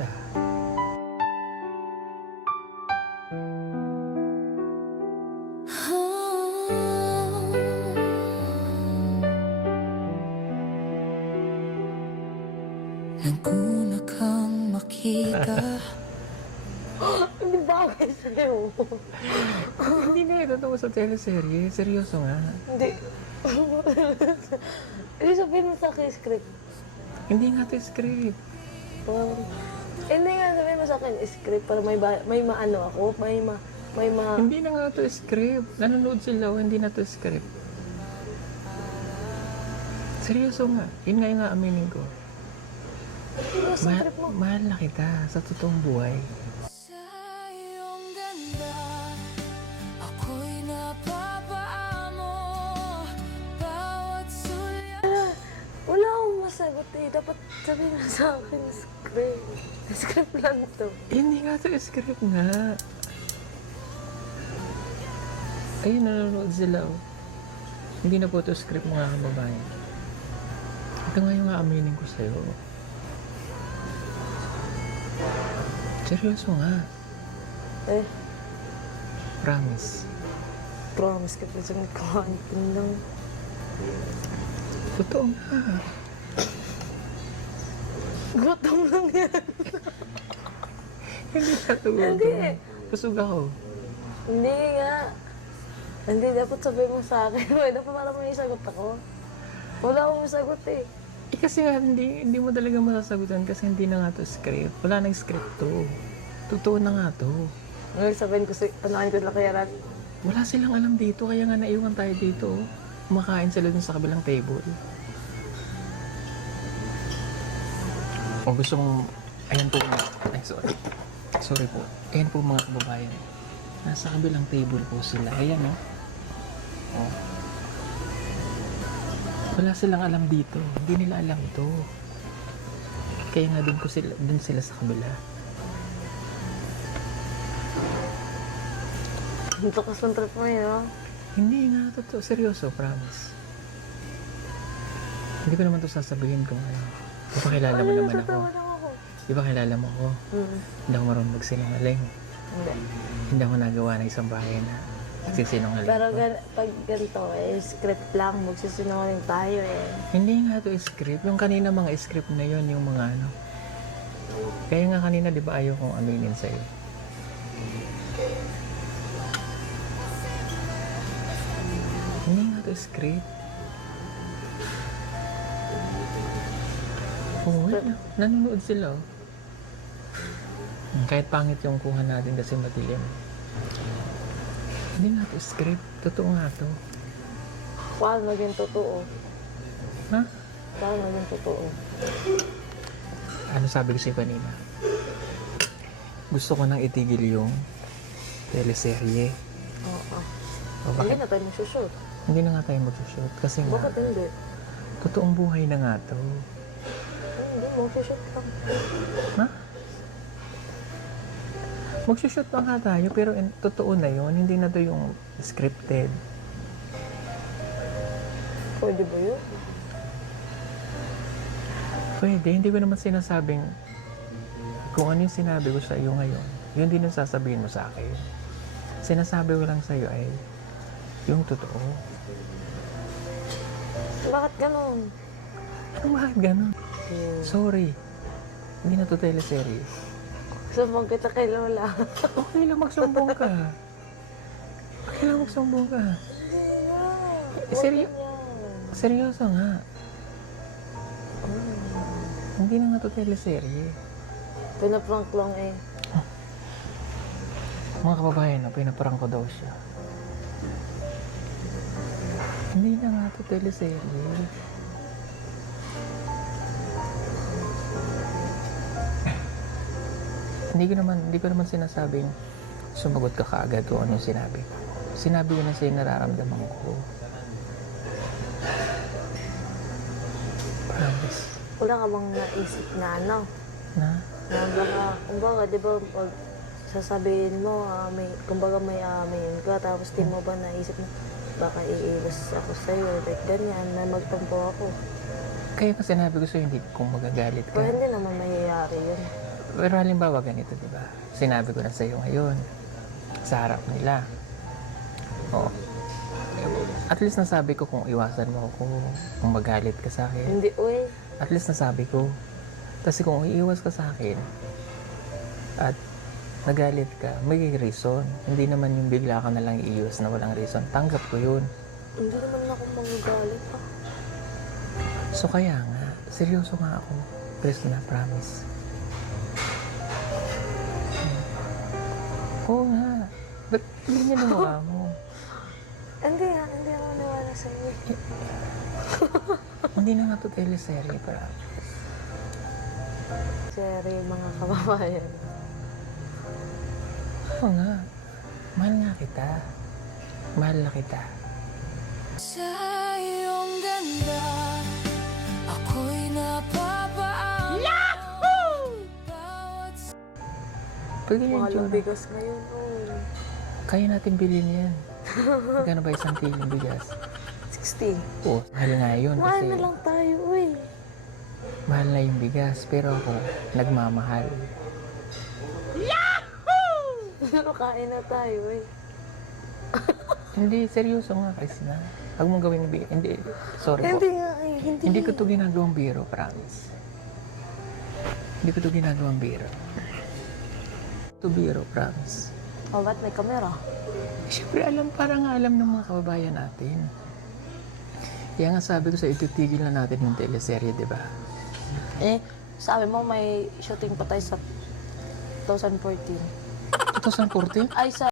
kita. Naguna kang makita. Hindi bagay sa'yo. Hindi na ito tungkol sa teleserye. Seryoso nga. Hindi. Hindi sabihin mo sa akin script. Hindi nga ito script. Hindi nga sabihin mo sa akin script para may maano ako, may ma... Hindi na nga ito script. Nanonood sila, hindi na ito script. Seryoso nga. Yun nga yung aminin ko. Ano sa script mo? Mahal na kita sa totoong buhay. Sa iyong ganda, ako'y napapaamo. Bawat sulyap. Wala akong masagot eh. Dapat sabihin mo sa akin script. Script lang to. Hindi nga ito script nga. Ayun, nanonood sila. Oh. Hindi na po ito script mga kababayan. Ito nga yung aaminin ko sa'yo. Seryoso nga. Eh, Promise. promise ka pa sa nagkakantin lang. Totoo nga. Gutom lang yan. Hindi ka tulog. Hindi. Busog ako. Hindi nga. Hindi, dapat sabihin mo sa akin. Dapat para may sagot ako. Wala akong sagot eh. Eh kasi nga, hindi mo talaga masasagutan kasi hindi na nga to script. Wala nang script to. Totoo na nga to. Ngayon sabihin ko, tanahin ko lang kaya rat. Wala silang alam dito, kaya nga naiwan tayo dito. Kumakain sila dun sa kabilang table. O gusto mong... Ayan po mga... Ay, sorry. Sorry po. Ayan po mga kababayan. Nasa kabilang table po sila. Ayan, no? Oh. Wala silang alam dito. Hindi nila alam to. Kaya nga dun sila sa kabila. Ang tukas ng trip mo yun, no? Hindi nga, totoo. Seryoso, promise. Hindi ko naman to sasabihin kung ano. Ipakilala mo naman ako. Natatawa lang ako. Ipakilala mo ako. Hindi ako marunong magsinungaling. Hindi. Hindi ako nagawa ng isang bahay na nagsisinungaling Pero ko. pag ganito eh, script lang, magsisinungaling tayo eh. Hindi nga to script. Yung kanina mga script na yon yung mga ano. Kaya nga kanina, di ba ayaw kong aminin sa'yo? Hindi nga to script. Oo, nanonood sila. Oh. Kahit pangit yung kuha natin kasi madilim. Hindi nga to script. Totoo nga to. Paano maging totoo? Ha? Paano maging totoo? Ano sabi ko sa'yo kanina? Gusto ko nang itigil yung teleserye. Oo. O Hindi bakit? na tayo magsushoot. Hindi na nga tayo magsushoot. Kasi nga, Bakit hindi? totoong buhay na nga to. Hindi, magsushoot lang. Ha? Magsushoot pa nga tayo, pero totoo na yun. Hindi na to yung scripted. Pwede ba yun? Pwede, hindi ko naman sinasabing kung ano yung sinabi ko sa iyo ngayon, yun din yung sasabihin mo sa akin. Sinasabi ko lang sa iyo ay yung totoo. Bakit ganun? Anong bakit ganun? Sorry. Hindi na to teleserye. Sumbong kita kay Lola. Okay lang magsumbong ka. Okay lang magsumbong ka. Seryoso nga. Hindi na nga to teleserye. Pinaprank lang eh. Mga kababayan, pinaparang ko daw siya. Hindi na nga to teleserye. Hindi ko naman sinasabing sumagot ka kaagad kung ano yung sinabi ko. Sinabi ko na sa'yo nararamdaman ko. Promise. Wala ka bang naisip na ano? Na? Kumbaga, di ba, pag sasabihin mo, kumbaga may amin ka, tapos di mo ba naisip na, baka iiwas ako sa'yo, like ganyan, na magtampo ako. Kaya kasi sinabi ko sa'yo, hindi kung magagalit ka. Pero hindi naman mayayari yun. Pero halimbawa ganito, di ba? Sinabi ko na sa iyo ngayon, sa harap nila. Oo. At least nasabi ko kung iwasan mo ako, kung magalit ka sa akin. Hindi, uy. At least nasabi ko. Kasi kung iiwas ka sa akin, at nagalit ka, may reason. Hindi naman yung bigla ka na lang iiwas na walang reason. Tanggap ko yun. Hindi naman ako magagalit ah. So kaya nga, seryoso nga ako. Please na, promise. Oo nga. Ba't hindi niya mukha mo? Hindi ako niwala sa iyo. Hindi na nga to teleserye, promise. Sorry, mga kababayan. Oo nga. Mahal nga kita. Mahal na kita. Sa iyong ganda, ako'y napapaamo. Bawat Pwede yan, Mahal ang Jonah. bigas ngayon, oh. Kaya natin bilhin yan. Magkano ba isang kilong bigas? 60. Oo, mahal nga yun. Mahal Kasi na lang tayo, uy. mahal na yung bigas. Pero ako, nagmamahal. Pero kain na tayo, uy. Hindi, seryoso nga, Krishna. Huwag mong gawin biro. Hindi, sorry po. Hindi nga, eh. Hindi. Hindi ko to ginagawang biro, promise. Hindi ko to ginagawang biro. To biro, promise. Oh, ba't may kamera? Siyempre, parang alam ng mga kababayan natin. Kaya nga sabi ko sa ititigil na natin yung teleserye, di ba? Eh, sabi mo may shooting pa tayo sa 2014. 2014? Ay, sa